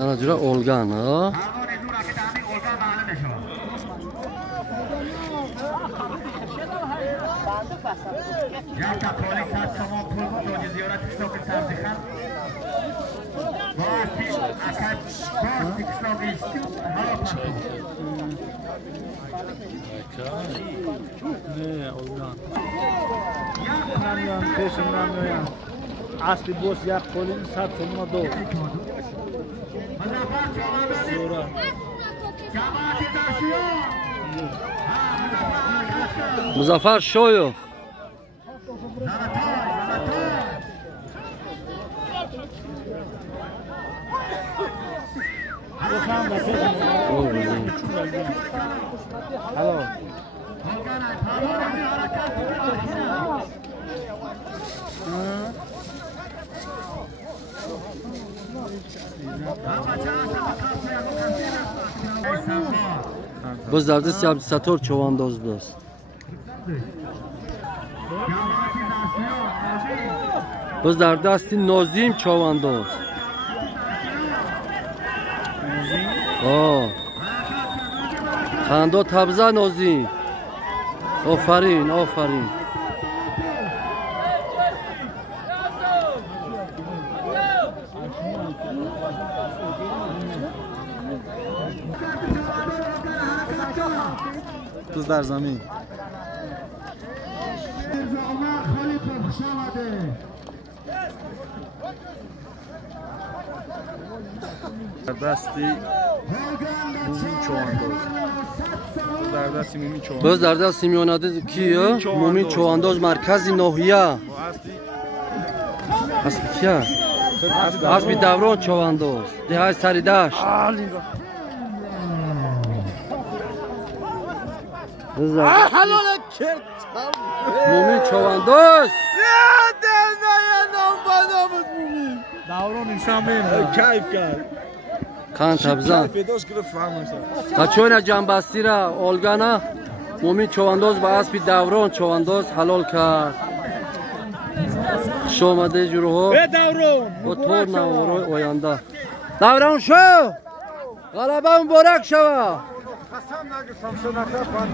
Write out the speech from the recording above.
Ana jura olgan ha. Ne olgan. Namyan peşinden noyan. Asli boş yak kolini sat sonuna doğru. Sonra. Muzaffer Shoyo. Hello. Biz derdi siyab sator çovandoz biz. Biz derdi asti nozim çovandoz. Khando tabza nozim. Aferin, aferin. Biz در زمین دستی مومین چوانداز در دستی مومین چوانداز Biz derdi Simyonadı kiyo? Mumin çovandoz merkezi Nohiya. Asbi kiya? Asbi davron çovandoz. Dehay Saridaş. Biz derdi حلال کرد Mumin çovandoz. دوران انسان بیم کیف کرد Kan tabzan. پیداش گرفت فهمونسا Kaçoyna Cambastira Olgana Mumin çovandoz ba asbi davron çovandoz halal kard. Şomade juruho. به دوران O torna oyanda. Davron şo. Galaba mübarek şava. قسم نگفتم شو نخواهد